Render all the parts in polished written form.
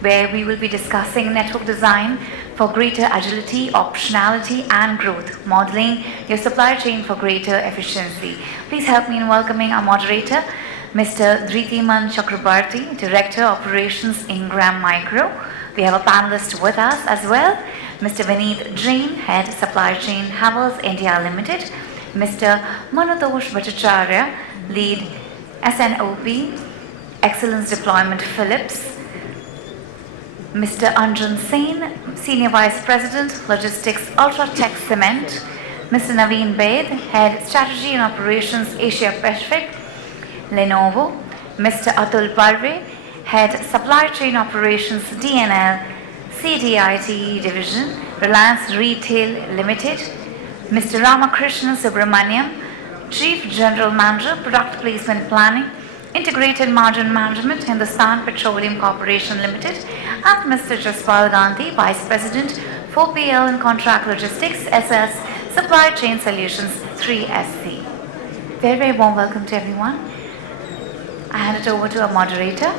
where we will be discussing network design for greater agility, optionality and growth, modeling your supply chain for greater efficiency. Please help me in welcoming our moderator, Mr. Dhritiman Chakraborty, Director Operations Ingram Micro. We have a panelist with us as well, Mr. Vineet, Jain, Head Supply Chain, Havells India Limited, Mr. Manotosh, Bhattacharya, Lead S&OP, Excellence Deployment Philips, Mr. Anjan, Senior Vice President, Logistics, UltraTech Cement, Mr. Navin, Baid, Head Strategy and Operations, Asia Pacific, Lenovo, Mr. Atul, Barve, Head Supply Chain Operations, DNL, CDIT Division, Reliance Retail Limited, Mr. Ramakrishnan, Subramanian, Chief General Manager, Product Placement Planning, Integrated Margin Management, Hindustan Petroleum Corporation Limited, and Mr. Jaspal, Gandhi, Vice President, 4PL and Contract Logistics, SS, Supply Chain Solutions, 3SC. Very, very warm welcome to everyone. I hand it over to our moderator.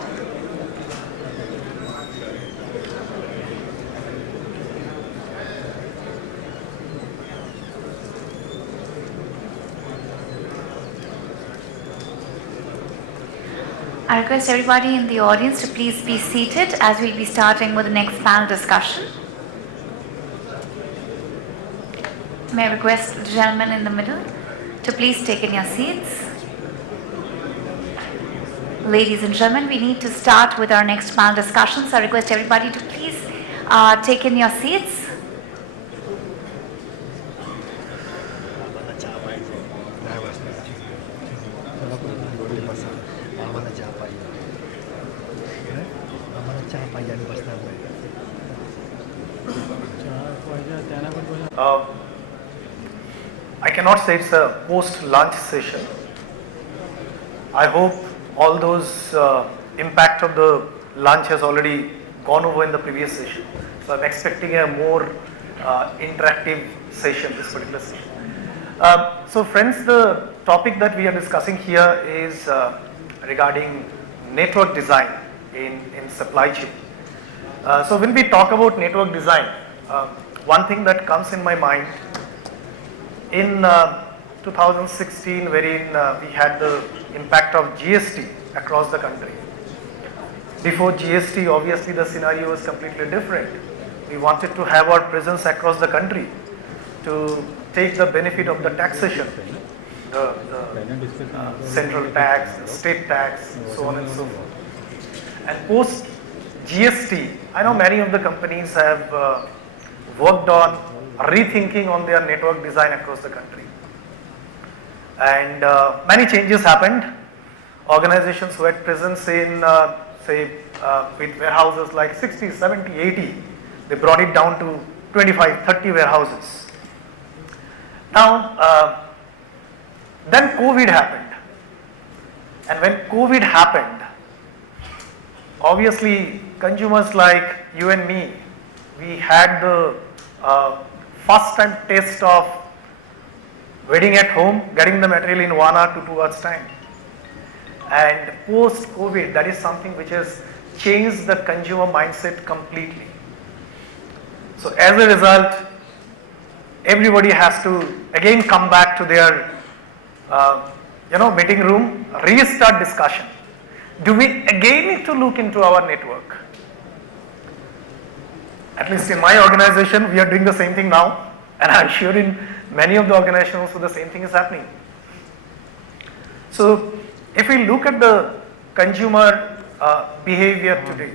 I request everybody in the audience to please be seated as we'll be starting with the next panel discussion. May I request the gentleman in the middle to please take in your seats. Ladies and gentlemen, we need to start with our next panel discussion, so I request everybody to please take in your seats. I cannot say it's a post-lunch session. I hope all those impact of the lunch has already gone over in the previous session. So I'm expecting a more interactive session, this particular session. So friends, the topic that we are discussing here is regarding network design in supply chain. So when we talk about network design, one thing that comes in my mind, in 2016, wherein we had the impact of GST across the country. Before GST, obviously the scenario was completely different. We wanted to have our presence across the country to take the benefit of the taxation, the central tax, the state tax, so on and so forth. And post GST, I know many of the companies have worked on rethinking on their network design across the country. And many changes happened. Organizations who had presence in, with warehouses like 60, 70, 80, they brought it down to 25, 30 warehouses. Now, then COVID happened. And when COVID happened, obviously consumers like you and me, we had the first time taste of wedding at home, getting the material in 1 hour to 2 hours time. And post COVID, that is something which has changed the consumer mindset completely. So as a result, everybody has to again come back to their meeting room, restart discussion. Do we again need to look into our network? At least in my organization, we are doing the same thing now, and I'm sure in many of the organizations also the same thing is happening. So if we look at the consumer behavior today,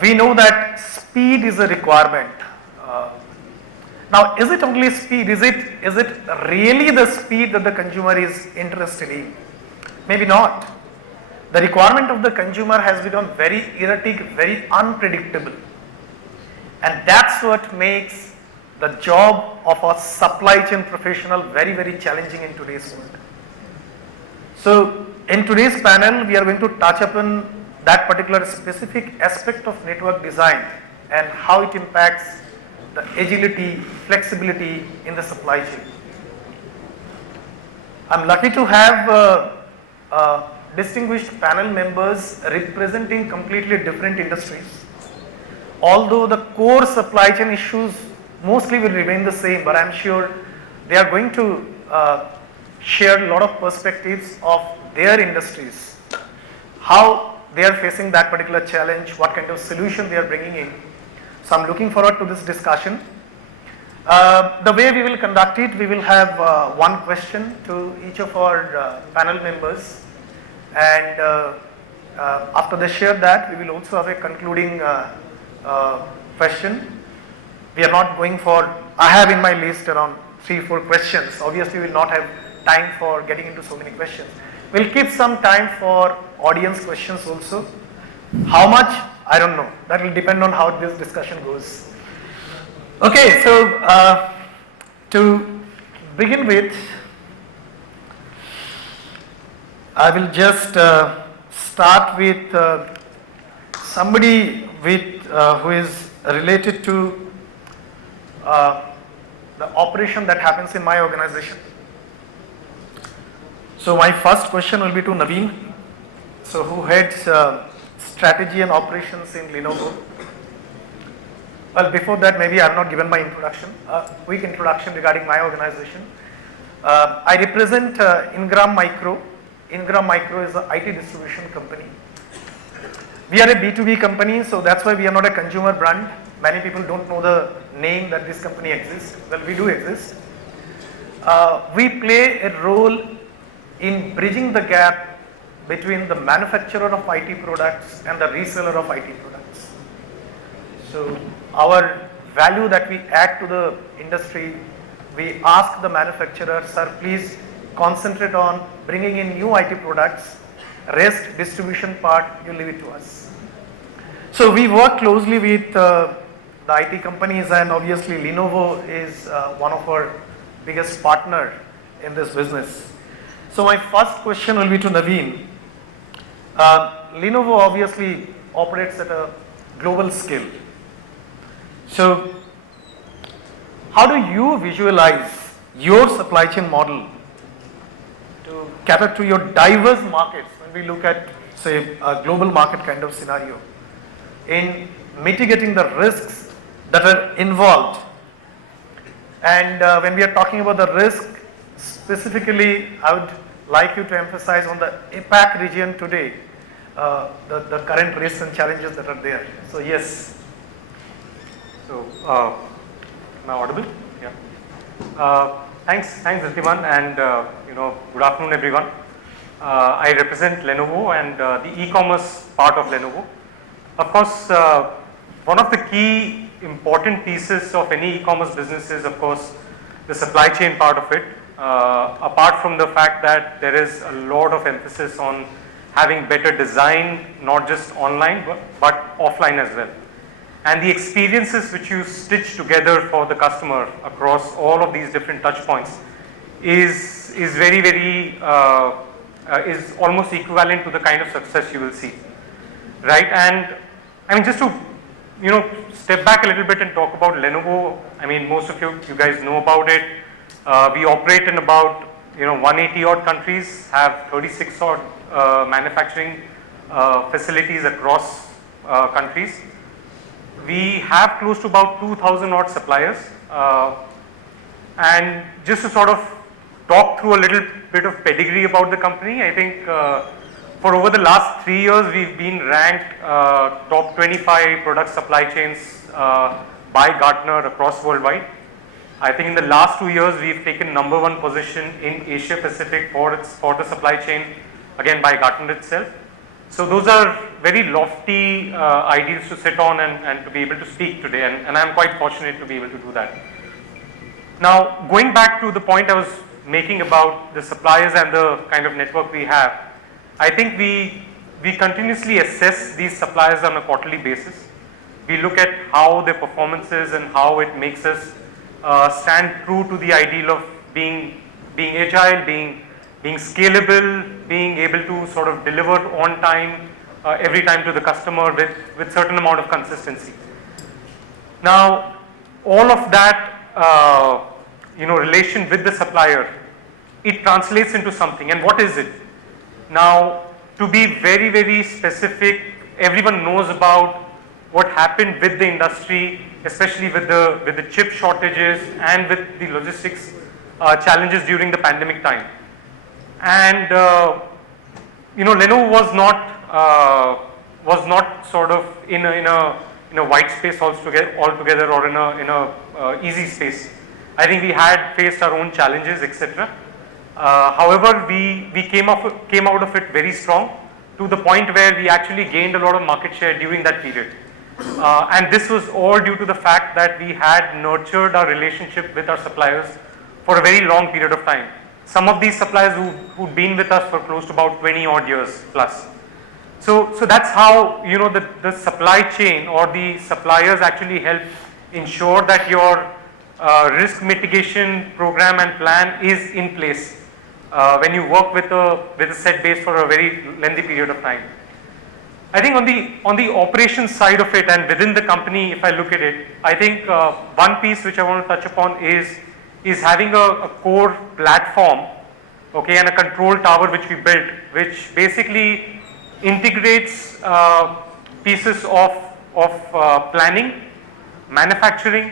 we know that speed is a requirement. Now, is it only speed? Is it really the speed that the consumer is interested in? Maybe not. The requirement of the consumer has become very erratic, very unpredictable. And that's what makes the job of a supply chain professional very, very challenging in today's world. So in today's panel, we are going to touch upon that particular specific aspect of network design and how it impacts the agility, flexibility in the supply chain. I'm lucky to have distinguished panel members representing completely different industries. Although the core supply chain issues mostly will remain the same, but I'm sure they are going to share a lot of perspectives of their industries, how they are facing that particular challenge, what kind of solution they are bringing in. So I'm looking forward to this discussion. The way we will conduct it, we will have one question to each of our panel members, and after they share that, we will also have a concluding question. We are not going for, I have in my list around 3-4 questions. Obviously, we will not have time for getting into so many questions. We'll keep some time for audience questions also. How much? I don't know. That will depend on how this discussion goes. Okay, so to begin with, I will just start with somebody with who is related to the operation that happens in my organization. So my first question will be to Navin, so who heads strategy and operations in Lenovo. Well, before that, maybe I have not given my introduction, quick introduction regarding my organization. I represent Ingram Micro. Ingram Micro is an IT distribution company. We are a B2B company, so that's why we are not a consumer brand. Many people don't know the name that this company exists. Well, we do exist. We play a role in bridging the gap between the manufacturer of IT products and the reseller of IT products. So our value that we add to the industry, we ask the manufacturer, sir, please concentrate on bringing in new IT products. Rest distribution part, you leave it to us. So we work closely with the IT companies, and obviously Lenovo is one of our biggest partner in this business. So my first question will be to Navin. Lenovo obviously operates at a global scale. So how do you visualize your supply chain model to cater to your diverse markets when we look at, say, a global market kind of scenario, in mitigating the risks that are involved? And when we are talking about the risk, specifically, I would like you to emphasize on the APAC region today, the current risks and challenges that are there. So yes. So, am I audible? Yeah. Thanks, Dhritiman, and good afternoon, everyone. I represent Lenovo and the e-commerce part of Lenovo. Of course, one of the key important pieces of any e-commerce business is, of course, the supply chain part of it. Apart from the fact that there is a lot of emphasis on having better design, not just online, but offline as well. And the experiences which you stitch together for the customer across all of these different touch points is very, very, is almost equivalent to the kind of success you will see, right? And I mean, just to, step back a little bit and talk about Lenovo. I mean, most of you guys know about it. We operate in about, 180 odd countries, have 36 odd manufacturing facilities across countries. We have close to about 2,000 odd suppliers, and just to sort of talk through a little bit of pedigree about the company, I think for over the last 3 years we've been ranked top 25 product supply chains by Gartner across worldwide. I think in the last 2 years we've taken #1 position in Asia Pacific for the supply chain, again by Gartner itself. So those are very lofty ideals to sit on and to be able to speak today, and I'm quite fortunate to be able to do that. Now, going back to the point I was making about the suppliers and the kind of network we have, I think we continuously assess these suppliers on a quarterly basis. We look at how their performance is and how it makes us stand true to the ideal of being agile, being scalable, being able to sort of deliver on time every time to the customer with certain amount of consistency. Now, all of that relation with the supplier, it translates into something. And what is it? Now, to be very, very specific, everyone knows about what happened with the industry, especially with the chip shortages and with the logistics challenges during the pandemic time. And Lenovo was not sort of in a white space altogether or in a easy space. I think we had faced our own challenges, etc. However, we came out of it very strong, to the point where we actually gained a lot of market share during that period. And this was all due to the fact that we had nurtured our relationship with our suppliers for a very long period of time. Some of these suppliers who'd been with us for close to about 20 odd years plus. So that's how, the supply chain or the suppliers actually help ensure that your risk mitigation program and plan is in place when you work with a set base for a very lengthy period of time. I think on the operations side of it and within the company, if I look at it, I think one piece which I want to touch upon is having a core platform, okay, and a control tower which we built, which basically integrates pieces of planning, manufacturing,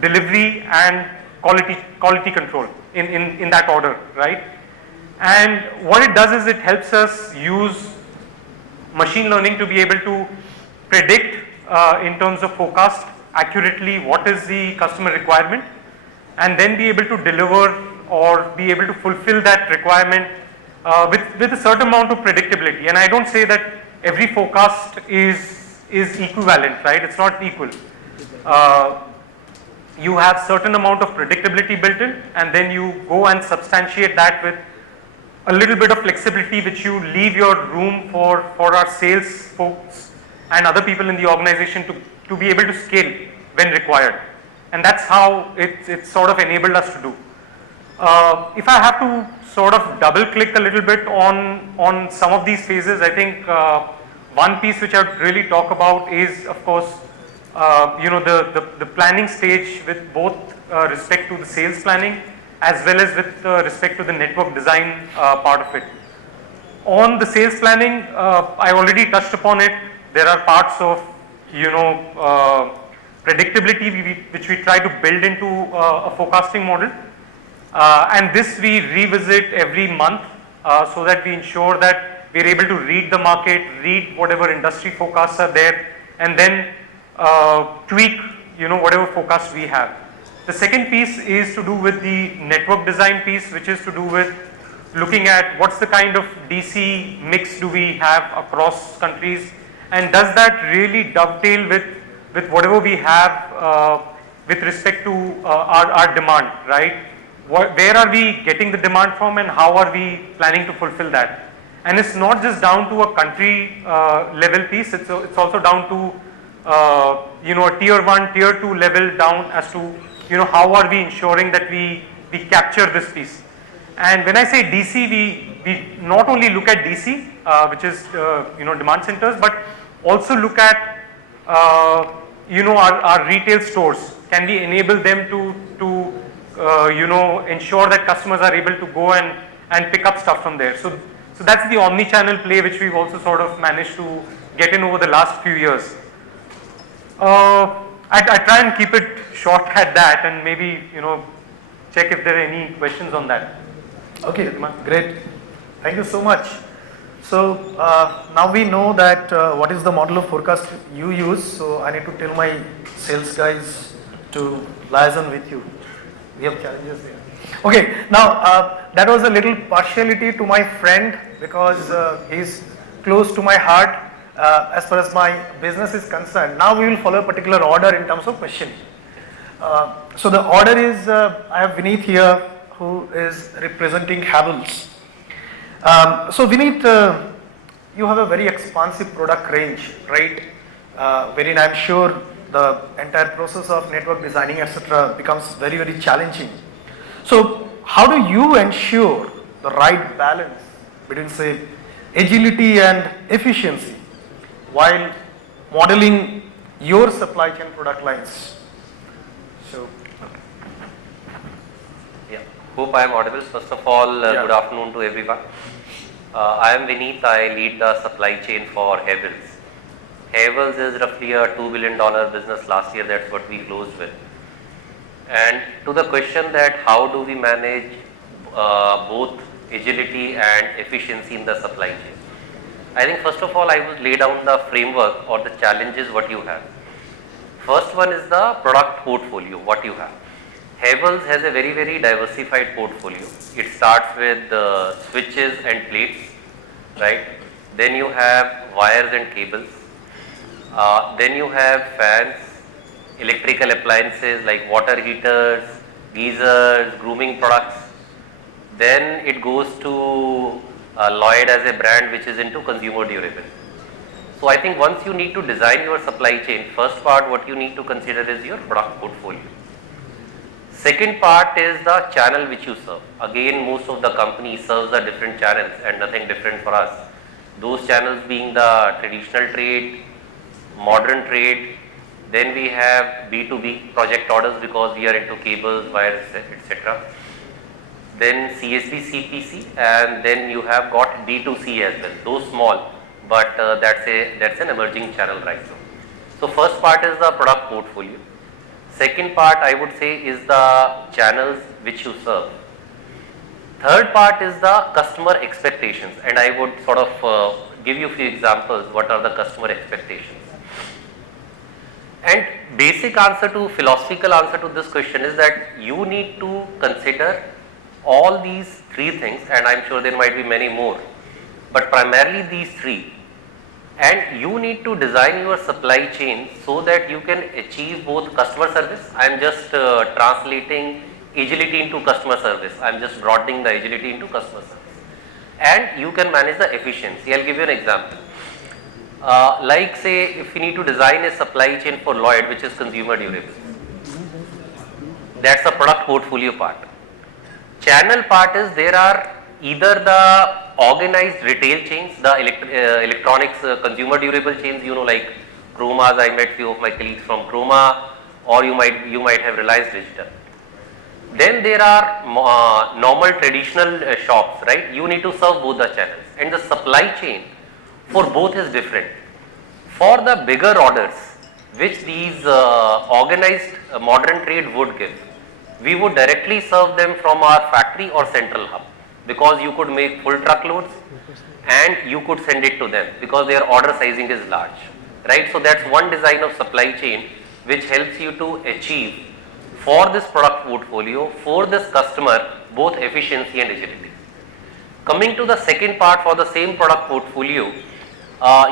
delivery, and quality control in that order, right? And what it does is it helps us use machine learning to be able to predict in terms of forecast accurately what is the customer requirement, and then be able to deliver or be able to fulfill that requirement with a certain amount of predictability. And I don't say that every forecast is equivalent, right? It's not equal. You have certain amount of predictability built in, and then you go and substantiate that with a little bit of flexibility which you leave your room for our sales folks and other people in the organization to be able to scale when required. And that's how it's sort of enabled us to do. If I have to sort of double click a little bit on some of these phases, I think one piece which I would really talk about is, of course, the planning stage with both respect to the sales planning as well as with respect to the network design part of it. On the sales planning, I already touched upon it. There are parts of, predictability which we try to build into a forecasting model. And this we revisit every month so that we ensure that we're able to read the market, read whatever industry forecasts are there, and then tweak, whatever forecast we have. The second piece is to do with the network design piece, which is to do with looking at what's the kind of DC mix do we have across countries, and does that really dovetail with whatever we have with respect to our demand, right? Where are we getting the demand from, and how are we planning to fulfill that? And it's not just down to a country level piece, it's also down to a tier 1, tier 2 level down as to how are we ensuring that we capture this piece. And when I say DC, we not only look at DC, which is demand centers, but also look at our retail stores. Can we enable them to ensure that customers are able to go and pick up stuff from there? So that's the omni-channel play which we've also sort of managed to get in over the last few years. I try and keep it short at that, and maybe check if there are any questions on that. Okay, great. Thank you so much. So now we know that what is the model of forecast you use. So I need to tell my sales guys to liaison with you. We have challenges there. Okay, now that was a little partiality to my friend because he's close to my heart as far as my business is concerned. Now we will follow a particular order in terms of questioning. So the order is, I have Vineet here who is representing Havells. So Vineet, you have a very expansive product range, right? Wherein I'm sure the entire process of network designing, etc., becomes very, very challenging. So how do you ensure the right balance between, say, agility and efficiency while modeling your supply chain product lines? So, yeah. Hope I am audible. First of all, good afternoon to everyone. I am Vineet. I lead the supply chain for Havells. Havells is roughly a $2 billion business last year. That's what we closed with. And to the question that how do we manage both agility and efficiency in the supply chain. I think first of all I would lay down the framework or the challenges what you have. First one is the product portfolio, what you have. Havells has a very diversified portfolio. It starts with switches and plates, right? Then you have wires and cables. Then you have fans, electrical appliances like water heaters, geysers, grooming products. Then it goes to Lloyd as a brand which is into consumer durable. So I think once you need to design your supply chain, first part what you need to consider is your product portfolio. Second part is the channel which you serve. Again, most of the company serves the different channels and nothing different for us. Those channels being the traditional trade, modern trade, then we have B2B project orders because we are into cables, wires, etc. Then CSD, CPC, and then you have got B2C as well, those small, but that's an emerging channel right now. So first part is the product portfolio. Second part I would say is the channels which you serve. Third part is the customer expectations, and I would sort of give you a few examples what are the customer expectations. And basic answer to, philosophical answer to this question is that you need to consider all these three things, and I am sure there might be many more, but primarily these three. And you need to design your supply chain so that you can achieve both customer service. I am just translating agility into customer service. I am just broadening the agility into customer service. And you can manage the efficiency. I will give you an example. Like say if you need to design a supply chain for Lloyd which is consumer durable. That's the product portfolio part. Channel part is there are either the organized retail chains, the electronics consumer durable chains, you know, like Chromas. I met few of my colleagues from Chroma, or you might have Reliance Digital. Then there are normal traditional shops, right? You need to serve both the channels, and the supply chain for both is different. For the bigger orders which these organized modern trade would give, we would directly serve them from our factory or central hub, because you could make full truckloads and you could send it to them because their order sizing is large, right? So that's one design of supply chain which helps you to achieve for this product portfolio, for this customer, both efficiency and agility. Coming to the second part, for the same product portfolio,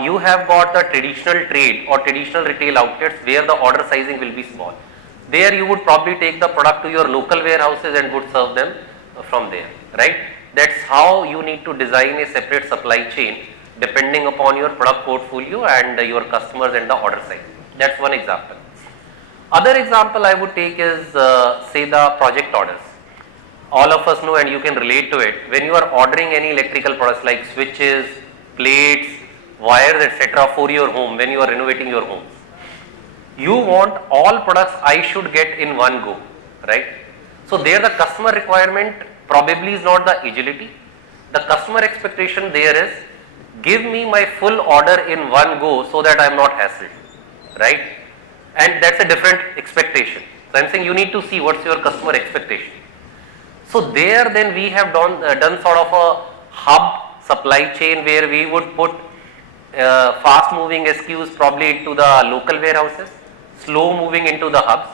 you have got the traditional trade or traditional retail outlets where the order sizing will be small. There you would probably take the product to your local warehouses and would serve them from there, right? That's how you need to design a separate supply chain depending upon your product portfolio and your customers and the order size. That's one example. Other example I would take is say the project orders. All of us know and you can relate to it. When you are ordering any electrical products like switches, plates, wires, etc. for your home, when you are renovating your homes, you want all products I should get in one go, right? So there the customer requirement probably is not the agility. The customer expectation there is give me my full order in one go so that I am not hassled, right? And that's a different expectation. So I am saying you need to see what's your customer expectation. So there then we have done sort of a hub supply chain where we would put fast moving SKUs probably into the local warehouses, slow moving into the hubs.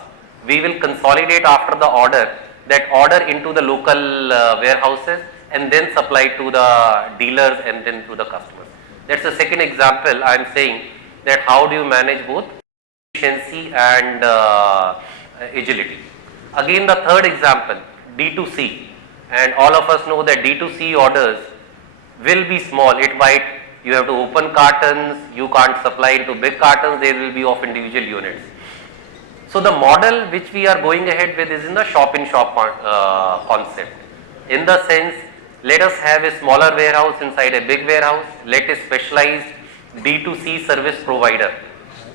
We will consolidate after the order, that order into the local warehouses and then supply to the dealers and then to the customers. That's the second example I am saying that how do you manage both efficiency and agility. Again the third example, D2C, and all of us know that D2C orders will be small. It might, you have to open cartons, you can't supply into big cartons, they will be of individual units. So the model which we are going ahead with is in the shop-in-shop concept. In the sense, let us have a smaller warehouse inside a big warehouse, let a specialized D2C service provider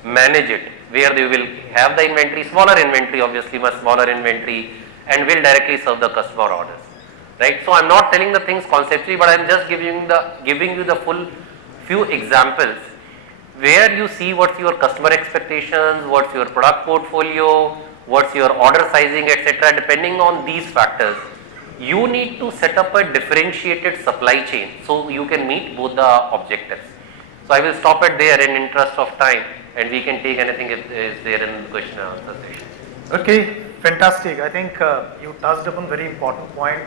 manage it, where they will have the inventory, smaller inventory, obviously much smaller inventory, and will directly serve the customer orders. right? So I'm not telling the things conceptually, but I'm just giving you the full few examples where you see what's your customer expectations, what's your product portfolio, what's your order sizing, etc. Depending on these factors, you need to set up a differentiated supply chain so you can meet both the objectives. So I will stop it there in interest of time, and we can take anything if is there in the question and answer session. Okay, fantastic. I think you touched upon very important point,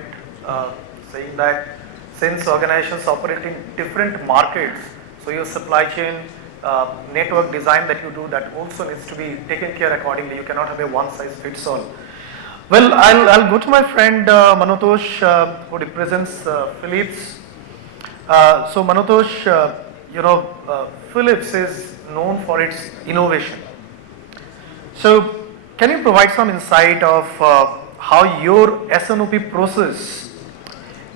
saying that since organizations operate in different markets, so your supply chain network design that you do, that also needs to be taken care accordingly. You cannot have a one size fits all. Well, I'll go to my friend Manotosh, who represents Philips. So Manotosh, Philips is known for its innovation. So can you provide some insight of how your S&OP process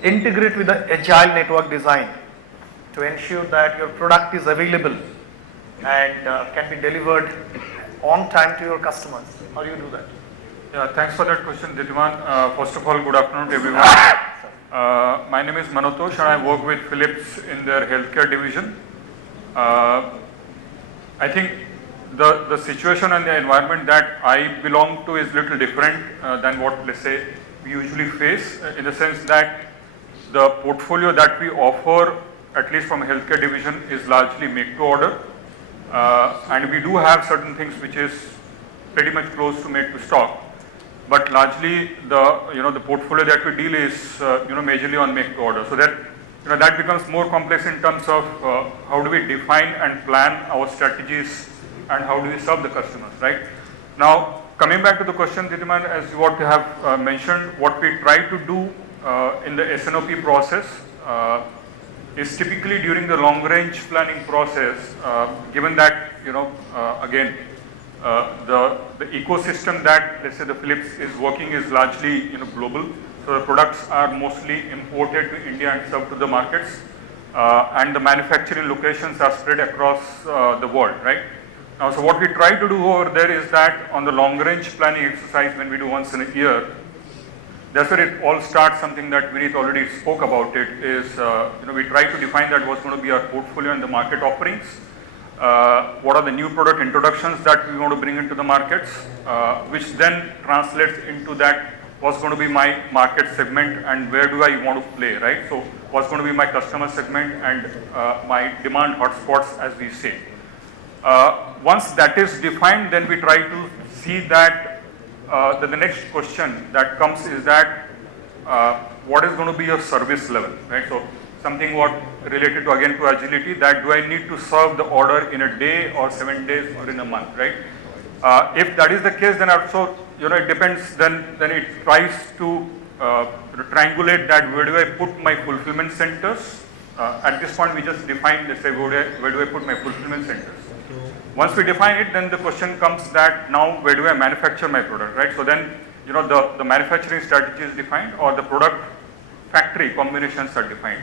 integrate with the agile network design to ensure that your product is available and can be delivered on time to your customers? How do you do that? Yeah, thanks for that question, Dhritiman. First of all, good afternoon to everyone. My name is Manotosh and I work with Philips in their healthcare division. I think the situation and the environment that I belong to is little different than what, let's say, we usually face, in the sense that the portfolio that we offer, at least from a healthcare division, is largely make to order, and we do have certain things which is pretty much close to made to stock, but largely the portfolio that we deal is majorly on make to order. So that that becomes more complex in terms of how do we define and plan our strategies and how do we serve the customers, right? Now, coming back to the question, Dhritiman, as what you have mentioned, what we try to do in the S&OP process is typically during the long range planning process, given that again the ecosystem that, let's say, the Philips is working is largely global. So the products are mostly imported to India and served to the markets, and the manufacturing locations are spread across the world, right? Now, so what we try to do over there is that on the long range planning exercise, when we do once in a year, that's where it all starts. Something that Vineet already spoke about it is, we try to define that what's going to be our portfolio and the market offerings. What are the new product introductions that we want to bring into the markets, which then translates into that what's going to be my market segment and where do I want to play, right? So what's going to be my customer segment and my demand hotspots, as we say. Once that is defined, then we try to see that the next question that comes is that what is going to be your service level, right? So something what related to, again, to agility, that do I need to serve the order in a day or 7 days or in a month, right? If that is the case, then also it depends, then it tries to triangulate that where do I put my fulfillment centers. At this point we just define, let's say, where do I put my fulfillment centers. Once we define it, then the question comes that now where do I manufacture my product, right? So then the manufacturing strategy is defined, or the product factory combinations are defined.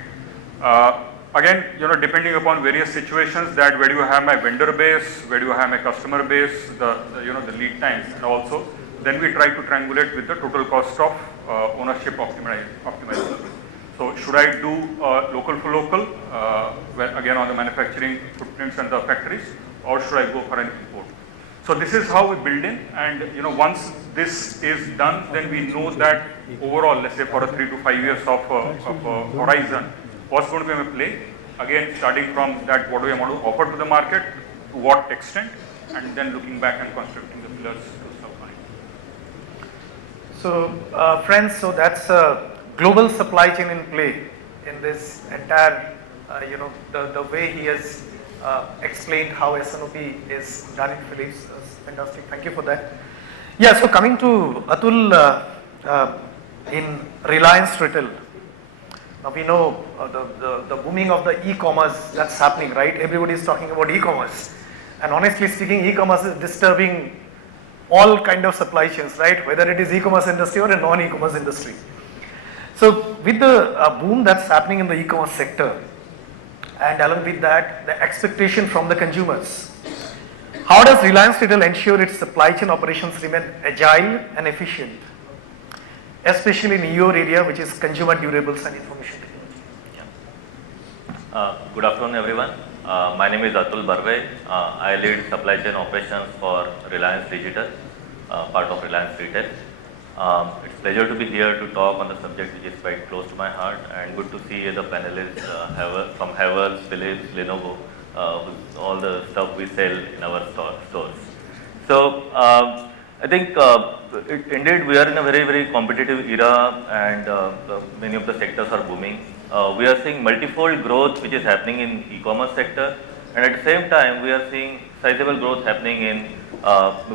Again, depending upon various situations, that where do you have my vendor base, where do you have my customer base, the lead times, and also then we try to triangulate with the total cost of ownership optimization. So should I do local for local, again on the manufacturing footprints and the factories, or should I go for an import? So this is how we build in, and once this is done, then we know that overall, let's say for a 3 to 5 years of horizon, what's going to be my play? Again, starting from that, what do I want to offer to the market, to what extent, and then looking back and constructing the pillars to supply. So friends, so that's a global supply chain in play in this entire, the way he has explained how S&OP is done in Philips. Fantastic, thank you for that. Yeah, so coming to Atul, in Reliance Retail. Now we know the booming of the e-commerce that's happening, right? Everybody is talking about e-commerce, and honestly speaking, e-commerce is disturbing all kind of supply chains, right? Whether it is e-commerce industry or a non-e-commerce industry. So with the boom that's happening in the e-commerce sector, and along with that, the expectation from the consumers, how does Reliance Retail ensure its supply chain operations remain agile and efficient? especially in your area, which is consumer durables and information technology. Good afternoon, everyone. My name is Atul Barve. I lead supply chain operations for Reliance Digital, part of Reliance Retail. It's a pleasure to be here to talk on the subject which is quite close to my heart, and good to see the panelists from Havells, Philips, Lenovo, all the stuff we sell in our stores. So I think indeed we are in a very competitive era, and many of the sectors are booming. We are seeing multifold growth which is happening in e-commerce sector, and at the same time we are seeing sizable growth happening in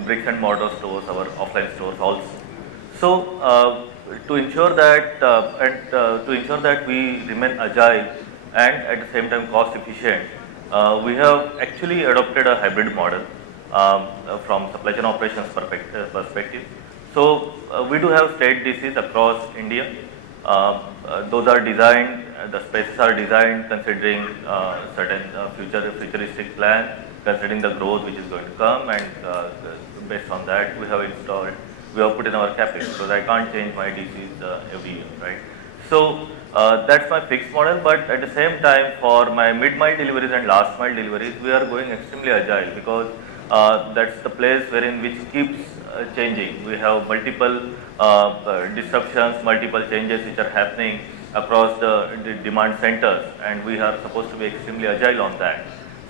bricks and mortar stores, our offline stores also. So to ensure that we remain agile and at the same time cost efficient, we have actually adopted a hybrid model from supply chain operations perspective. So we do have state DCs across India. Those are designed, the spaces are designed considering certain futuristic plan, considering the growth which is going to come, and based on that we have put in our capex, because I can't change my DCs every year, right? So that's my fixed model, but at the same time for my mid-mile deliveries and last mile deliveries, we are going extremely agile, because that's the place wherein which keeps changing. We have multiple disruptions, multiple changes which are happening across the demand centers, and we are supposed to be extremely agile on that.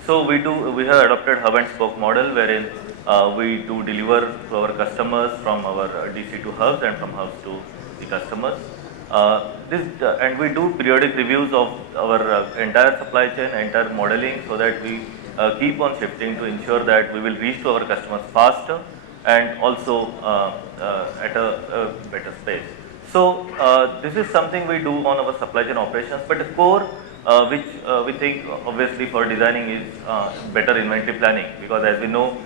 So we have adopted hub and spoke model, wherein we do deliver to our customers from our DC to hubs and from hubs to the customers. And we do periodic reviews of our entire supply chain, entire modeling, so that we keep on shifting to ensure that we will reach to our customers faster and also at a better space. So this is something we do on our supply chain operations, but the core which we think obviously for designing is better inventory planning, because as we know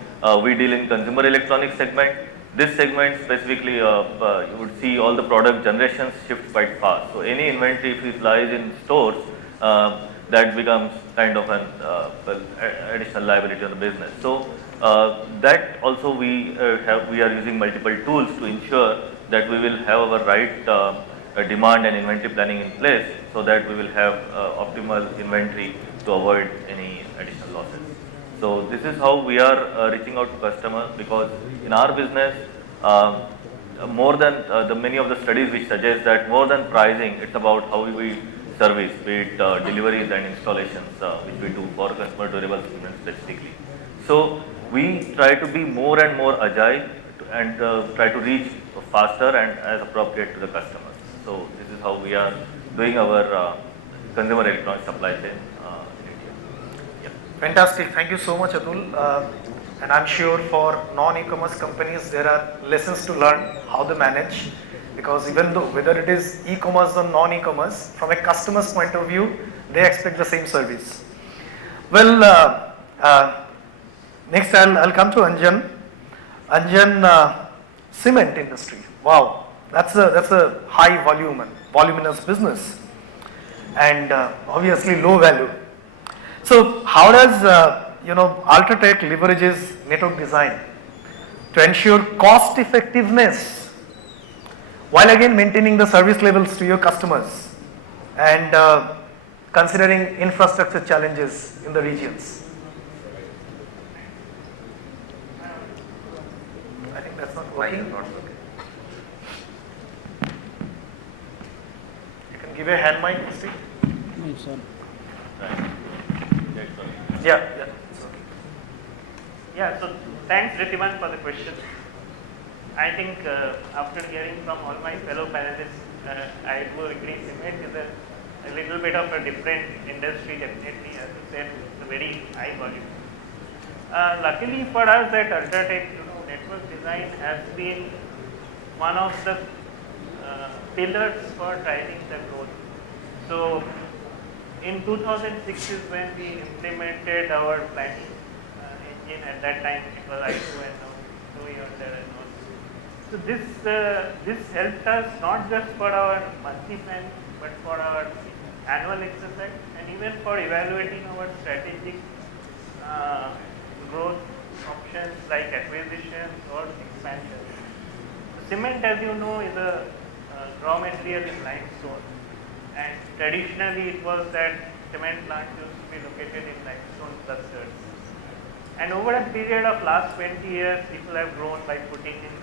we deal in consumer electronics segment. This segment specifically you would see all the product generations shift quite fast. So any inventory if it lies in stores, that becomes kind of an additional liability on the business. So that also we are using multiple tools to ensure that we will have our right demand and inventory planning in place, so that we will have optimal inventory to avoid any additional losses. So this is how we are reaching out to customers, because in our business, more than many of the studies which suggest that more than pricing, it's about how we service, be it deliveries and installations, which we do for consumer durable segment specifically. So we try to be more and more agile and try to reach faster and as appropriate to the customers. So this is how we are doing our consumer electronics supply chain in India. Yeah. Fantastic. Thank you so much, Atul. And I'm sure for non-e-commerce companies, there are lessons to learn how they manage, because even though whether it is e-commerce or non-e-commerce, from a customer's point of view, they expect the same service. Well, next I'll come to Anjan. Anjan, cement industry. Wow, that's a high volume and voluminous business, and obviously low value. So how does UltraTech leverages network design to ensure cost effectiveness while again maintaining the service levels to your customers and considering infrastructure challenges in the regions? I think that's not working. You can give a hand mic, Steve. Yeah. Yeah, so thanks Dhritiman for the question. I think after hearing from all my fellow panelists, I do agree cement is a little bit of a different industry, definitely, as you said, it's a very high volume. Luckily for us at UltraTech, network design has been one of the pillars for driving the growth. So in 2006 is when we implemented our planning engine. At that time it was I2 and now there and all. So this helped us not just for our monthly planning, but for our annual exercise and even for evaluating our strategic growth options like acquisitions or expansion. Cement, as you know, is a raw material is limestone, and traditionally it was that cement plants used to be located in limestone clusters. And over a period of last 20 years, people have grown by putting in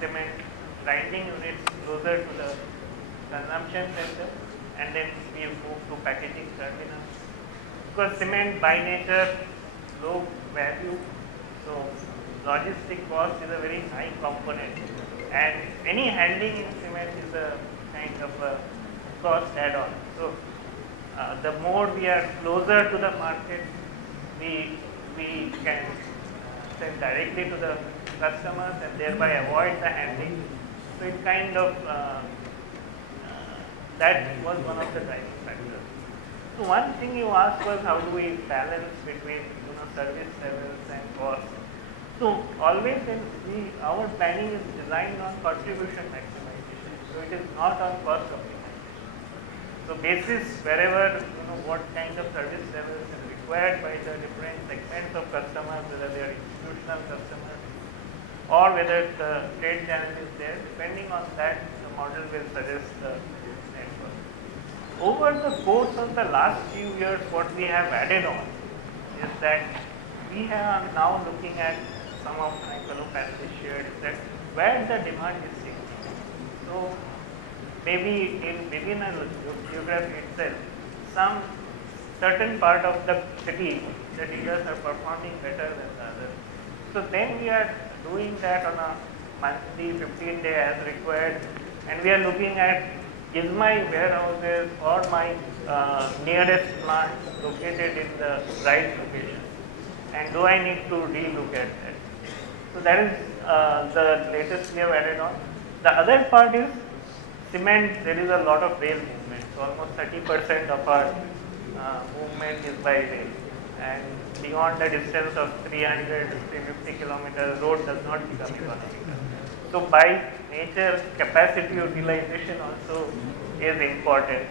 cement grinding units closer to the consumption center, and then we have moved to packaging terminals. Because cement by nature, low value, so logistic cost is a very high component, and any handling in cement is a kind of a cost add-on. So the more we are closer to the market, we can send directly to the customers and thereby avoid the handling. So it kind of that was one of the driving factors. So one thing you asked was how do we balance between service levels and cost. So always our planning is designed on contribution maximization. So it is not on cost optimization. So basis wherever what kind of service levels is required by the different segments of customers, whether they are institutional customers or whether the trade channel is there, depending on that the model will suggest the network. Over the course of the last few years, what we have added on is that we are now looking at some of my fellow panelists shared is that where the demand is significant. So maybe within a geography itself, some certain part of the city, the dealers are performing better than the others. So then we are doing that on a monthly, 15-day as required, and we are looking at is my warehouses or my nearest plant located in the right location, and do I need to relook at that? So that is the latest we have added on. The other part is cement. There is a lot of rail movement. So almost 30% of our movement is by rail, and beyond the distance of 300 to 350 kilometers, road does not become economical. So by nature, capacity utilization also is important.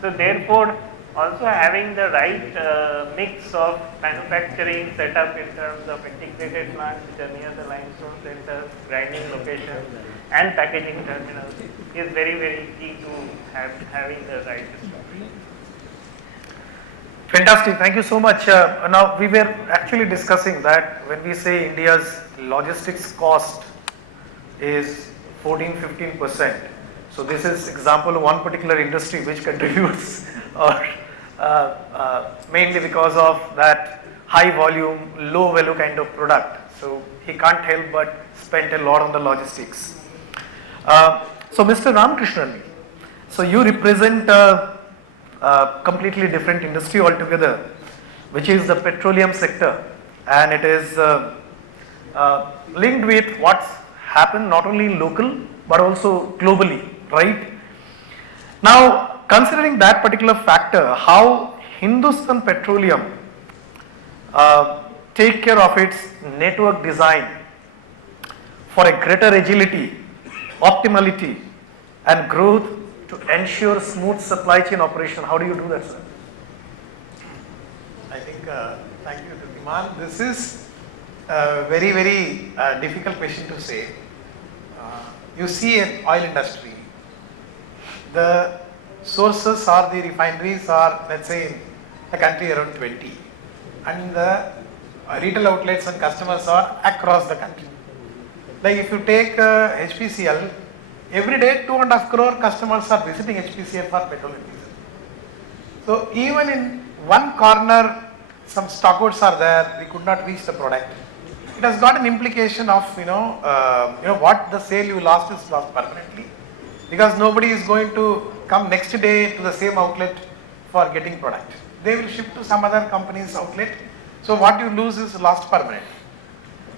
So therefore, also having the right mix of manufacturing setup in terms of integrated plants which are near the limestone centers, grinding locations, and packaging terminals is very, very key to having the right distribution. Fantastic, thank you so much. Now we were actually discussing that when we say India's logistics cost is 14-15%. So this is example of one particular industry which contributes or mainly because of that high volume, low value kind of product. So he can't help but spend a lot on the logistics. So Mr. Ramakrishnan, so you represent a completely different industry altogether, which is the petroleum sector, and it is linked with what's happened not only local but also globally, right? Now, considering that particular factor, how Hindustan Petroleum take care of its network design for a greater agility, optimality, and growth to ensure smooth supply chain operation, how do you do that, sir? I think, thank you, Dhritiman. This is a very, very difficult question to say. You see an oil industry, the sources or the refineries are, let's say, in the country around 20, and the retail outlets and customers are across the country. Like if you take HPCL, every day 2.5 crore customers are visiting HPCL for petrol and diesel. So even in one corner, some stockouts are there, we could not reach the product. It has got an implication of what the sale you lost is lost permanently, because nobody is going to come next day to the same outlet for getting product. They will shift to some other company's outlet. So what you lose is lost permanent.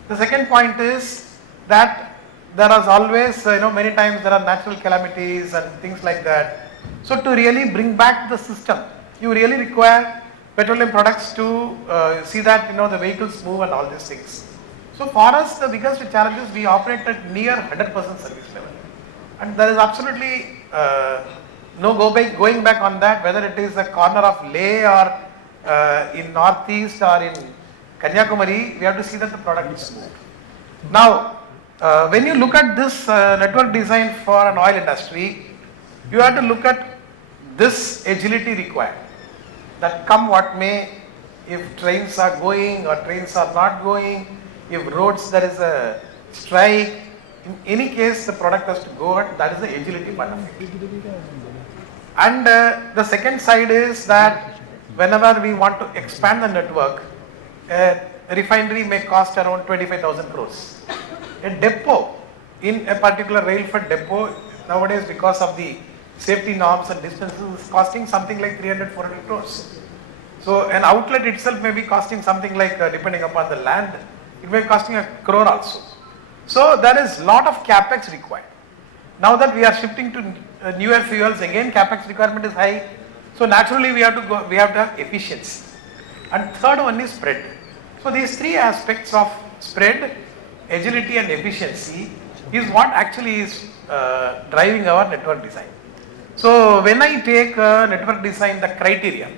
The second point is that there is always, many times there are natural calamities and things like that. So to really bring back the system, you really require petroleum products to see that the vehicles move and all these things. So for us, the biggest challenge is we operate at near 100% service level, and there is absolutely no going back on that, whether it is a corner of Leh or in northeast or in Kanyakumari, we have to see that the product is smooth. Now, when you look at this network design for an oil industry, you have to look at this agility required, that come what may, if trains are going or trains are not going, if roads there is a strike, in any case the product has to go, and that is the agility part of it. And the second side is that whenever we want to expand the network, a refinery may cost around 25,000 crores. A depot in a particular rail freight depot nowadays, because of the safety norms and distances, is costing something like 300-400 crores. So an outlet itself may be costing something like, depending upon the land, it may be costing a crore also. So there is lot of capex required. Now that we are shifting to newer fuels, again capex requirement is high. So naturally we have to have efficiency. And third one is spread. So these three aspects of spread, agility and efficiency is what actually is driving our network design. So when I take network design, the criteria,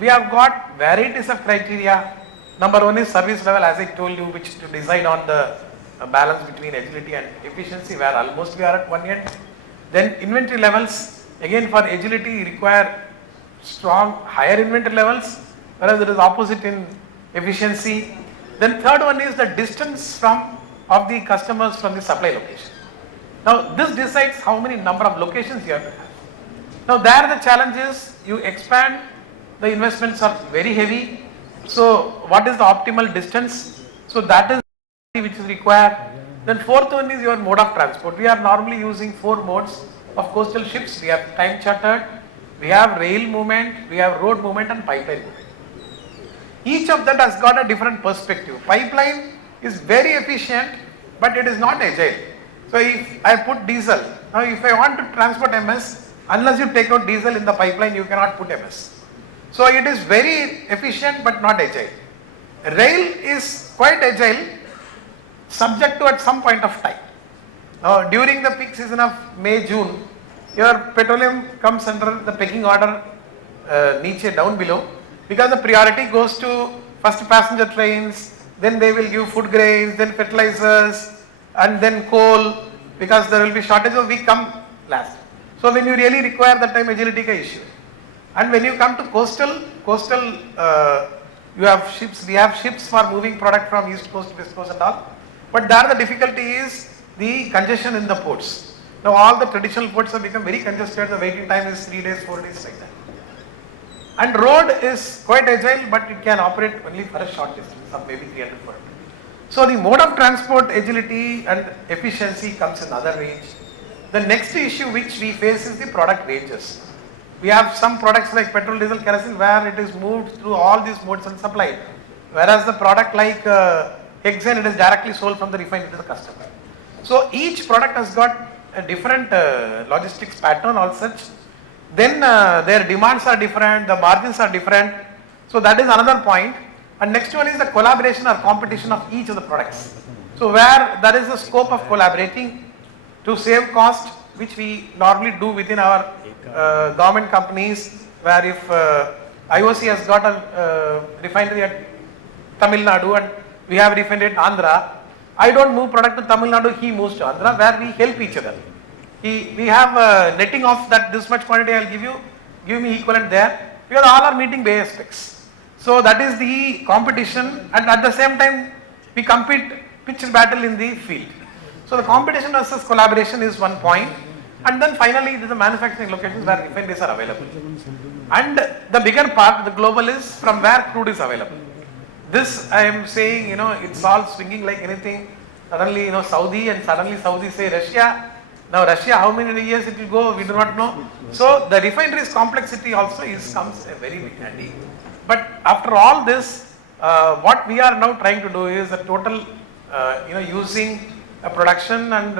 we have got varieties of criteria. Number one is service level, as I told you, which to decide on the balance between agility and efficiency, where almost we are at one end. Then inventory levels, again for agility require strong higher inventory levels, whereas it is opposite in efficiency. Then third one is the distance of the customers from the supply location. Now this decides how many number of locations you have to have. Now there the challenge is you expand, the investments are very heavy. So what is the optimal distance? So that is which is required. Then fourth one is your mode of transport. We are normally using 4 modes of coastal ships. We have time chartered, we have rail movement, we have road movement and pipeline movement. Each of that has got a different perspective. Pipeline is very efficient, but it is not agile. So if I put diesel, now if I want to transport MS, unless you take out diesel in the pipeline, you cannot put MS. So it is very efficient but not agile. Rail is quite agile, subject to at some point of time. Now during the peak season of May, June, your petroleum comes under the pecking order niche down below, because the priority goes to first passenger trains, then they will give food grains, then fertilizers, and then coal, because there will be shortage of, we come last. So when you really require that time, agility ka issue. And when you come to coastal, you have ships, we have ships for moving product from east coast to west coast and all. But there the difficulty is the congestion in the ports. Now all the traditional ports have become very congested, the waiting time is 3 days, 4 days like that. And road is quite agile, but it can operate only for a short distance of maybe 300 400. So the mode of transport, agility and efficiency comes in other range. The next issue which we face is the product ranges. We have some products like petrol, diesel, kerosene, where it is moved through all these modes and supplied. Whereas the product like hexane, it is directly sold from the refinery to the customer. So each product has got a different logistics pattern or such. Then their demands are different, the margins are different. So that is another point. And next one is the collaboration or competition of each of the products. So where there is a scope of collaborating to save cost, which we normally do within our government companies, where if IOC has got a refinery at Tamil Nadu and we have refinery at Andhra, I don't move product to Tamil Nadu, he moves to Andhra, where we help each other. We have netting off that this much quantity I will give you, give me equivalent there, because all are meeting base specs. So that is the competition, and at the same time we compete pitched battle in the field. So the competition versus collaboration is one point, and then finally it is the manufacturing locations where refineries are available. And the bigger part, the global, is from where crude is available. This I am saying, it's all swinging like anything. Suddenly, Saudi, and suddenly Saudi say Russia. Now Russia, how many years it will go, we do not know. So the refineries complexity also comes a very big handy. But after all this, what we are now trying to do is a total, using a production and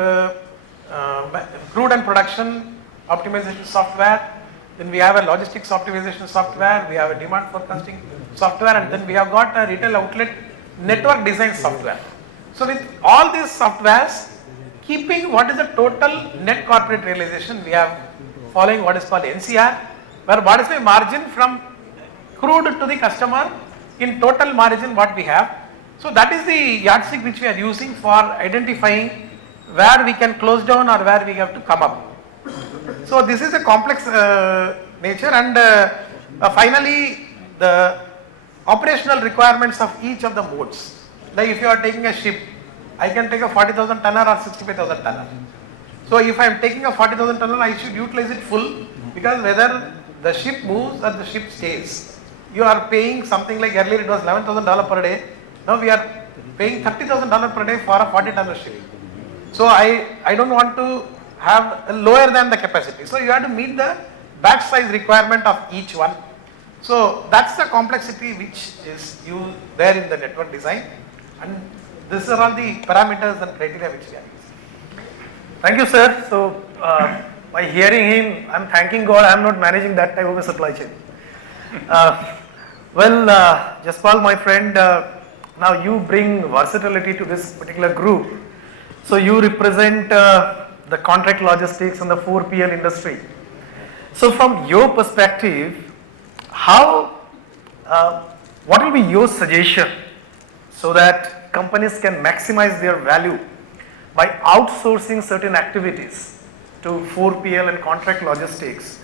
crude and production optimization software. Then we have a logistics optimization software, we have a demand forecasting software, and then we have got a retail outlet network design software. So with all these softwares, keeping what is the total net corporate realization, we have following what is called NCR, where what is the margin from crude to the customer in total margin what we have. So that is the yardstick which we are using for identifying where we can close down or where we have to come up. So this is a complex nature, and finally the operational requirements of each of the modes. Like if you are taking a ship, I can take a 40,000 tonner or 65,000 tonner. So if I am taking a 40,000 tonner, I should utilize it full, because whether the ship moves or the ship stays, you are paying something like earlier it was $11,000 per day. Now we are paying $30,000 per day for a 40 tonner ship. So I don't want to have a lower than the capacity. So you have to meet the batch size requirement of each one. So that's the complexity which is there in the network design, and these are all the parameters and criteria which we are using. Thank you, sir. So by hearing him, I am thanking God I am not managing that type of a supply chain. Jaspal, my friend, now you bring versatility to this particular group. So you represent the contract logistics and the 4PL industry. So from your perspective, what will be your suggestion so that companies can maximize their value by outsourcing certain activities to 4PL and contract logistics,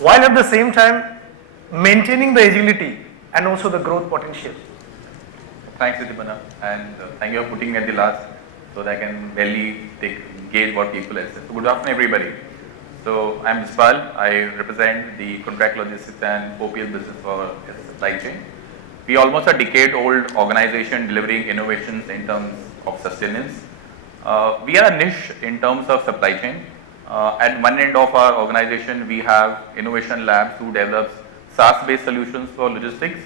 while at the same time maintaining the agility and also the growth potential? Thanks, Dhritiman, and thank you for putting me at the last so that I can barely gauge what people have said. So good afternoon, everybody. So I'm Jaspal. I represent the contract logistics and 4PL business for supply chain. We are almost a decade-old organization delivering innovations in terms of sustenance. We are a niche in terms of supply chain. At one end of our organization, we have innovation labs who develops SaaS-based solutions for logistics.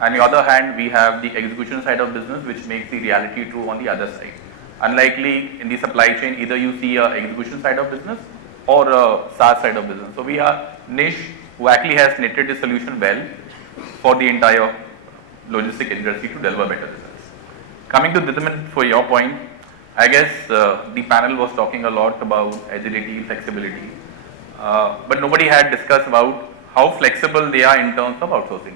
On the other hand, we have the execution side of business, which makes the reality true on the other side. Unlikely in the supply chain, either you see a execution side of business or a SaaS side of business. So we are niche who actually has knitted the solution well for the entire logistic industry to deliver better results. Coming to Dhritiman, for your point, I guess the panel was talking a lot about agility, flexibility, but nobody had discussed about how flexible they are in terms of outsourcing.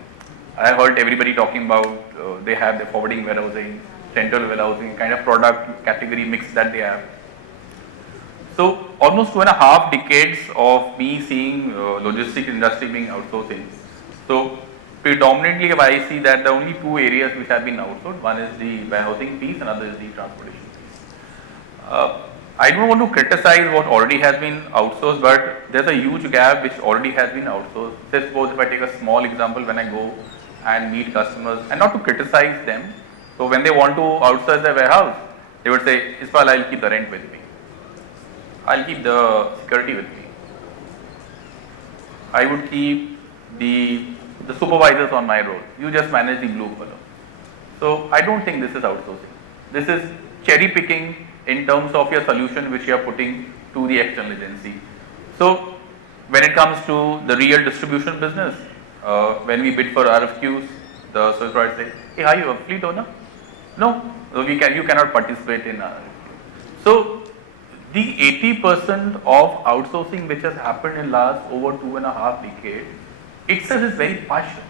I heard everybody talking about they have the forwarding warehousing, central warehousing, kind of product category mix that they have. So almost 2.5 decades of me seeing logistics industry being outsourcing. So predominantly I see that the only two areas which have been outsourced, one is the warehousing piece, another is the transportation piece. I don't want to criticize what already has been outsourced, but there's a huge gap which already has been outsourced. Say suppose if I take a small example, when I go and meet customers, and not to criticize them, so when they want to outsource their warehouse, they would say, Jaspal, I'll keep the rent with me. I'll keep the security with me. I would keep the supervisors on my roll. You just manage the blue collar. So I don't think this is outsourcing. This is cherry picking in terms of your solution which you are putting to the external agency. So when it comes to the real distribution business, when we bid for RFQs, the service provider says, hey, are you a fleet owner? No, you cannot participate in RFQ. So the 80% of outsourcing which has happened in last over 2.5 decades, itself is very partial.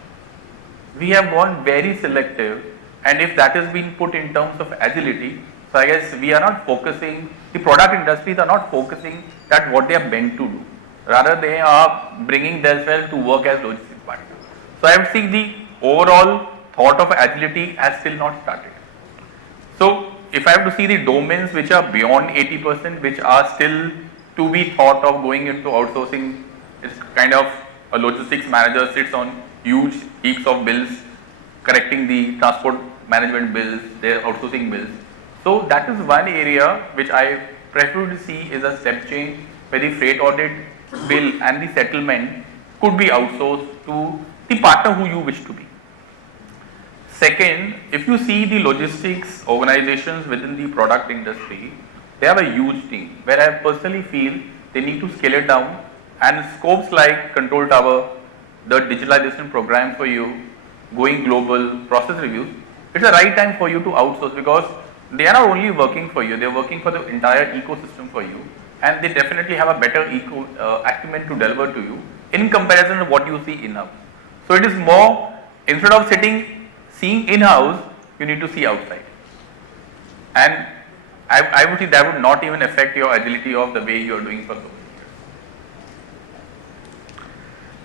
We have gone very selective, and if that has been put in terms of agility, so I guess we are not focusing, the product industries are not focusing at what they are meant to do. Rather they are bringing themselves to work as logistics partners. So I would see the overall thought of agility has still not started. So if I have to see the domains which are beyond 80%, which are still to be thought of going into outsourcing, it's kind of a logistics manager sits on huge heaps of bills, correcting the transport management bills, their outsourcing bills. So that is one area which I prefer to see is a step change where the freight audit bill and the settlement could be outsourced to the partner who you wish to be. Second, if you see the logistics organizations within the product industry, they have a huge team where I personally feel they need to scale it down, and scopes like control tower, the digitalization program for you, going global, process reviews, it's the right time for you to outsource because they are not only working for you, they are working for the entire ecosystem for you, and they definitely have a better acumen to deliver to you in comparison to what you see in-house. So it is more, instead of seeing in-house, you need to see outside. And I would say that would not even affect your agility of the way you are doing for those years.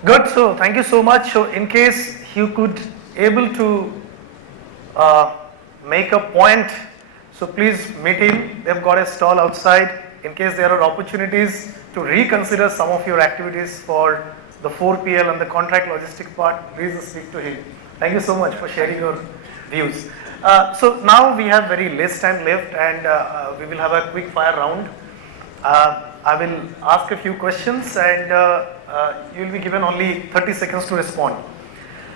Good. So thank you so much. So in case you could able to make a point, so please meet him. They've got a stall outside. In case there are opportunities to reconsider some of your activities for the 4PL and the contract logistic part, please speak to him. Thank you so much for sharing your views. So now we have very less time left, and we will have a quick fire round. I will ask a few questions, and you will be given only 30 seconds to respond.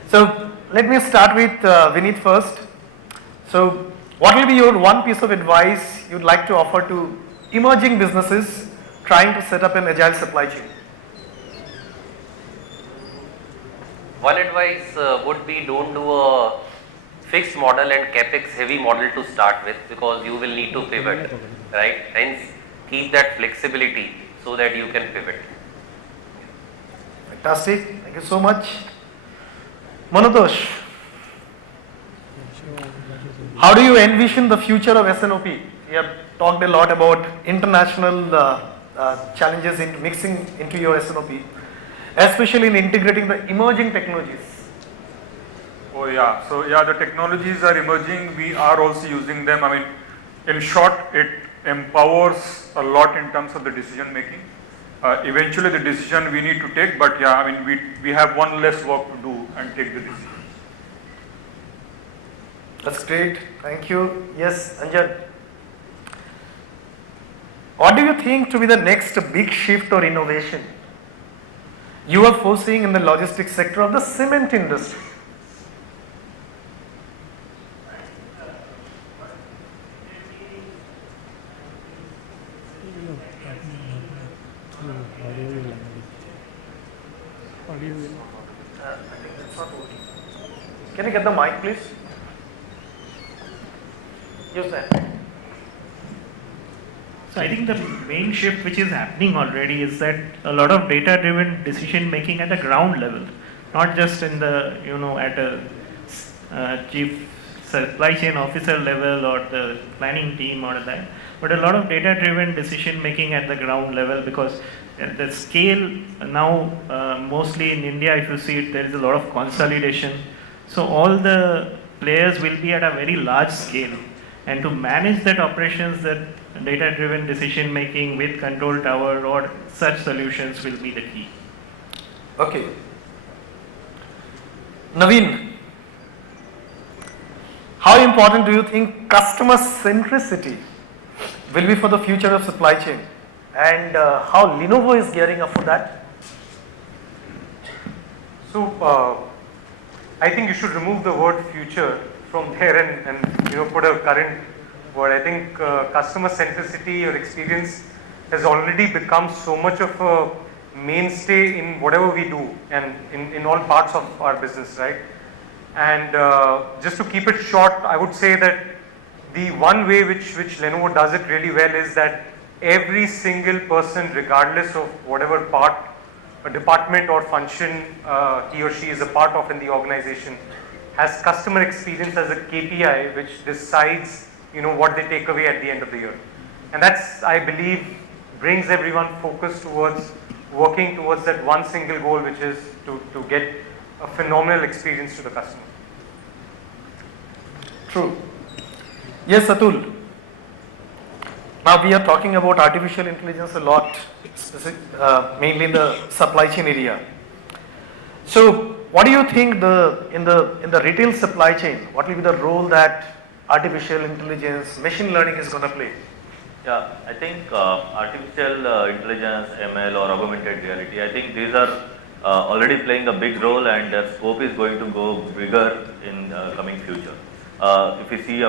So let me start with Vineet first. So what will be your one piece of advice you'd like to offer to emerging businesses trying to set up an agile supply chain? One advice would be, don't do a fixed model and capex heavy model to start with, because you will need to pivot, right? Hence, keep that flexibility so that you can pivot. Fantastic. Thank you so much. Manotosh, how do you envision the future of S&OP? We have talked a lot about international challenges in mixing into your S&OP, especially in integrating the emerging technologies. Oh yeah, so yeah, the technologies are emerging. We are also using them. I mean, in short, it empowers a lot in terms of the decision making. Eventually the decision we need to take, but yeah, I mean, we have one less work to do and take the decisions. That's great. Thank you. Yes, Anjan. What do you think to be the next big shift or innovation you are foreseeing in the logistics sector of the cement industry? Can you get the mic, please? Use that. So I think the main shift which is happening already is that a lot of data-driven decision making at the ground level, not just in the, at a chief supply chain officer level or the planning team or that, but a lot of data-driven decision making at the ground level, because at the scale now, mostly in India, if you see it, there is a lot of consolidation. So all the players will be at a very large scale, and to manage that operations, that data-driven decision making with control tower or such solutions will be the key. Okay. Navin, how important do you think customer centricity will be for the future of supply chain, and how Lenovo is gearing up for that? So I think you should remove the word future from there and put a current word. I think customer centricity or experience has already become so much of a mainstay in whatever we do and in all parts of our business, right? And just to keep it short, I would say that the one way which Lenovo does it really well is that every single person, regardless of whatever part, a department or function he or she is a part of in the organization, has customer experience as a KPI which decides what they take away at the end of the year. And that's, I believe, brings everyone focused towards working towards that one single goal, which is to get a phenomenal experience to the customer. True. Yes, Atul. Now we are talking about artificial intelligence a lot, mainly in the supply chain area. So, what do you think in the retail supply chain? What will be the role that artificial intelligence, machine learning is going to play? Yeah, I think artificial intelligence, ML or augmented reality, I think these are already playing a big role, and their scope is going to go bigger in coming future. If we see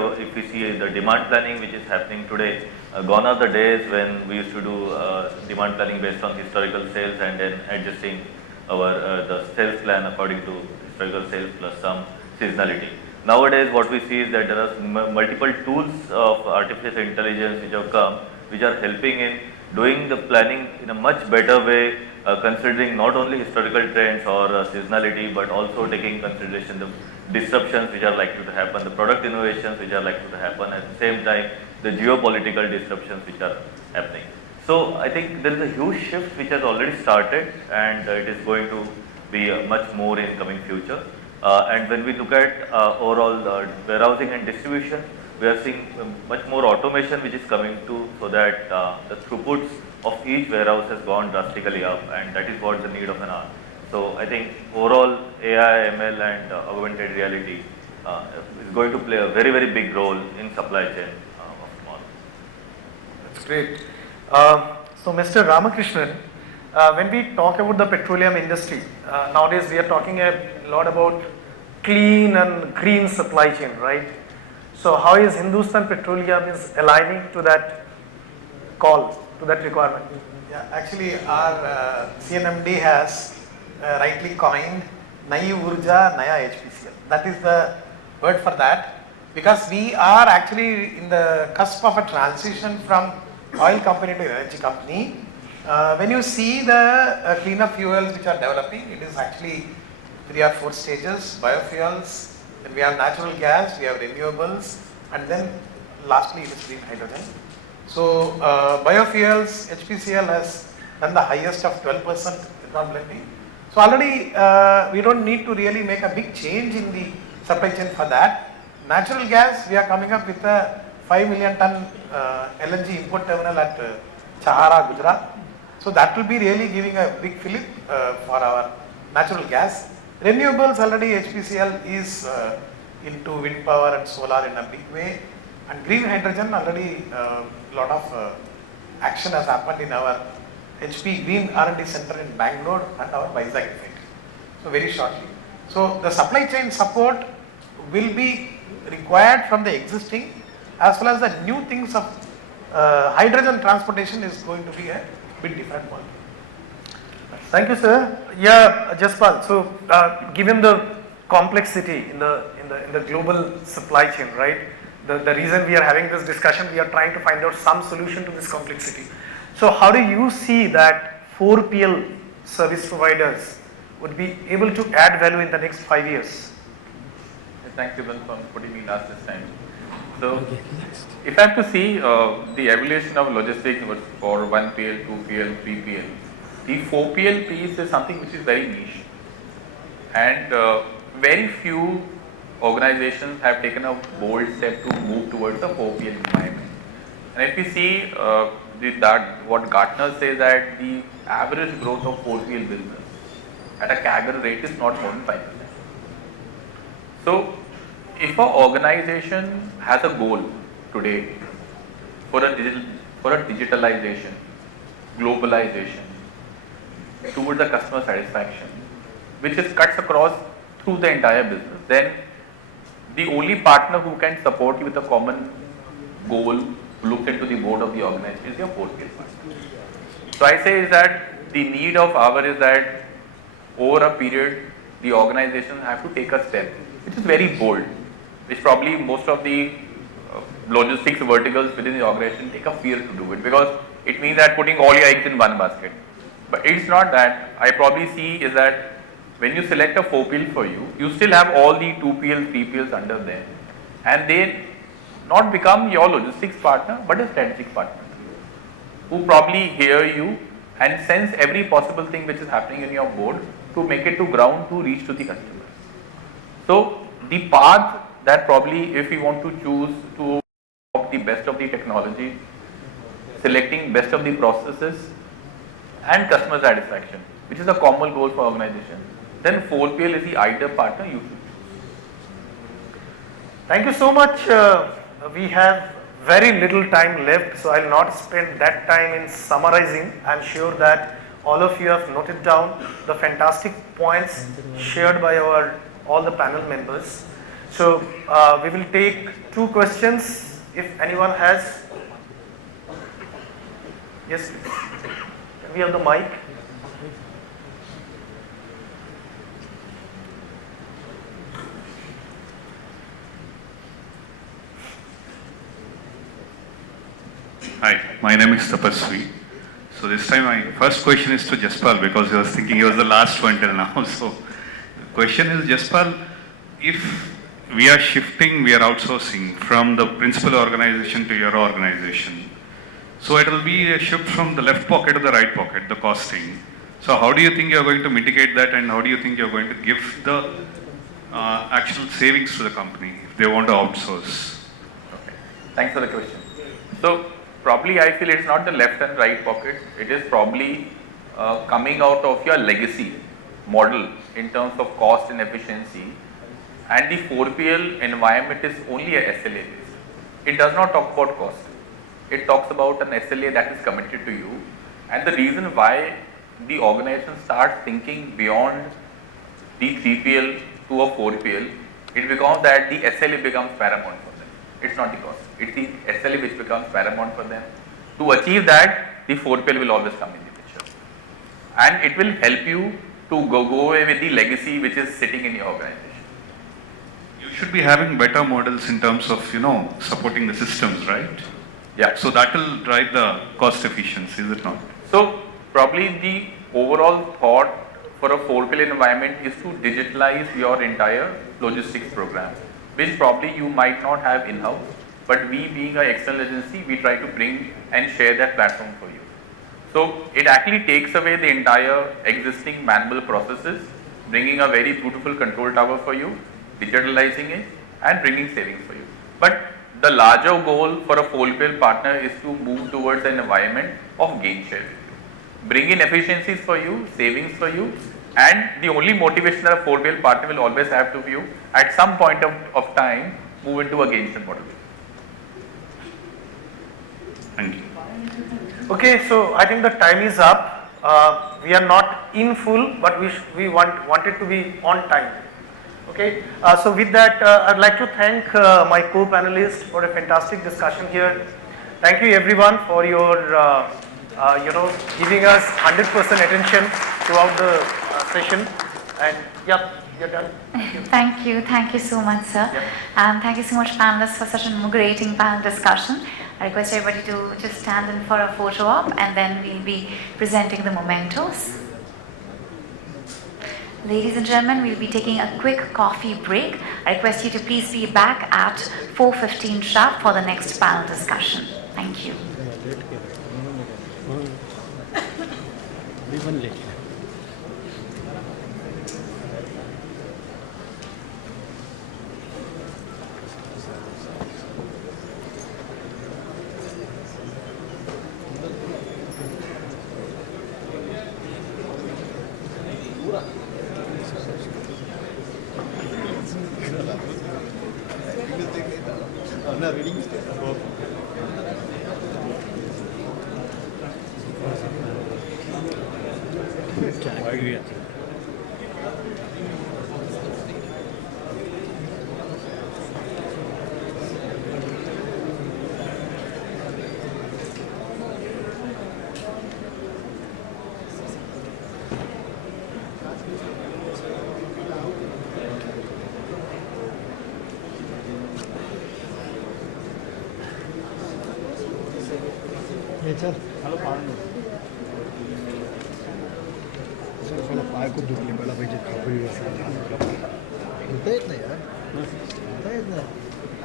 the demand planning which is happening today, gone are the days when we used to do demand planning based on historical sales and then adjusting our the sales plan according to historical sales plus some seasonality. Nowadays, what we see is that there are multiple tools of artificial intelligence which have come, which are helping in doing the planning in a much better way, considering not only historical trends or seasonality, but also taking consideration the disruptions which are likely to happen, the product innovations which are likely to happen, at the same time the geopolitical disruptions which are happening. So I think there is a huge shift which has already started, and it is going to be much more in coming future. And when we look at overall warehousing and distribution, we are seeing much more automation which is coming to, so that the throughputs of each warehouse has gone drastically up, and that is what the need of an hour. So I think overall AI, ML and augmented reality is going to play a very, very big role in supply chain of tomorrow. That's great. So Mr. Ramakrishnan, when we talk about the petroleum industry, nowadays we are talking a lot about clean and green supply chain, right? So how is Hindustan Petroleum is aligning to that call, to that requirement? Yeah, actually our CNMD has rightly coined Nayi Urja Naya HPCL. That is the word for that, because we are actually in the cusp of a transition from oil company to energy company. When you see the cleaner fuels which are developing, it is actually 3 or 4 stages: biofuels, then we have natural gas, we have renewables, and then lastly it is green hydrogen. So biofuels, HPCL has done the highest of 12% ethanol blending. So already we don't need to really make a big change in the supply chain for that. Natural gas, we are coming up with a 5 million ton LNG import terminal at Chahara, Gujarat. So that will be really giving a big fillip for our natural gas. Renewables, already HPCL is into wind power and solar in a big way. And green hydrogen, already a lot of action has happened in our HP Green R&D Center in Bangalore and our Vizag factory. So very shortly. So the supply chain support will be required from the existing, as well as the new things of hydrogen transportation is going to be a bit different one. Thank you, sir. Yeah, Jaspal. So given the complexity in the global supply chain, right? The reason we are having this discussion, we are trying to find out some solution to this complexity. So how do you see that 4PL service providers would be able to add value in the next 5 years? Thanks, Ivan, for putting me last this time. So, if I have to see the evolution of logistics for 1PL, 2PL, 3PL, the 4PL piece is something which is very niche, and very few organizations have taken a bold step to move towards the 4PL environment. And if you see what Gartner says, that the average growth of 4PL business at a CAGR rate is not more than 5%. So, if an organization has a goal today for a digitalization, globalization, towards the customer satisfaction, which is cuts across through the entire business, then the only partner who can support you with a common goal, who looks into the board of the organization, is your 4PL partner. So I say is that the need of our is that over a period, the organizations have to take a step, which is very bold, which probably most of the logistics verticals within the organization take a fear to do it, because it means that putting all your eggs in one basket. But it's not that. I probably see is that when you select a 4PL for you, you still have all the 2PL, 3PLs under them, and they not become your logistics partner, but a strategic partner, who probably hear you and sense every possible thing which is happening in your board to make it to ground to reach to the customers. So the path that probably, if you want to choose to the best of the technology, selecting best of the processes and customer satisfaction, which is a common goal for organization, then 4PL is the ideal partner you should choose. Thank you so much. We have very little time left, so I will not spend that time in summarizing. I am sure that all of you have noted down the fantastic points shared by all the panel members. So we will take 2 questions if anyone has. Yes, please. Can we have the mic? Hi, my name is Tapaswi. So this time my first question is to Jaspal, because I was thinking he was the last one till now. So the question is, Jaspal, if we are shifting, we are outsourcing from the principal organization to your organization, so it will be a shift from the left pocket to the right pocket, the costing. So how do you think you are going to mitigate that, and how do you think you are going to give the actual savings to the company if they want to outsource? Okay, thanks for the question. So probably I feel it's not the left and right pocket, it is probably coming out of your legacy model in terms of cost and efficiency, and the 4PL environment is only a SLA based. It does not talk about cost. It talks about an SLA that is committed to you, and the reason why the organization starts thinking beyond the 3PL to a 4PL, it becomes that the SLA becomes paramount for them. It's not the cost, it's the SLA which becomes paramount for them. To achieve that, the 4PL will always come in the picture, and it will help you to go away with the legacy which is sitting in your organization. You should be having better models in terms of, supporting the systems, right? Yeah. So that will drive the cost efficiency, is it not? So probably the overall thought for a 4PL environment is to digitalize your entire logistics program, which probably you might not have in-house, but we being an external agency, we try to bring and share that platform for you. So it actually takes away the entire existing manual processes, bringing a very beautiful control tower for you, digitalizing it and bringing savings for you. But the larger goal for a 4PL partner is to move towards an environment of gain share. Bring in efficiencies for you, savings for you, and the only motivation that a 4PL partner will always have to you at some point of time move into a gain share model. Thank you. Okay, so I think the time is up. We are not in full, but we want it to be on time. Okay, so with that, I'd like to thank my co-panelists for a fantastic discussion here. Thank you everyone for your, giving us 100% attention throughout the session. And yeah, you're done. Thank you so much, sir. Yep. And thank you so much, panelists, for such an invigorating panel discussion. I request everybody to just stand in for a photo op, and then we'll be presenting the mementos. Ladies and gentlemen, we'll be taking a quick coffee break. I request you to please be back at 4:15 sharp for the next panel discussion. Thank you. पाय खूप दुखले मला पाहिजे खापरी धुता येत नाही यार धुता येत नाही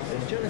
टेन्शन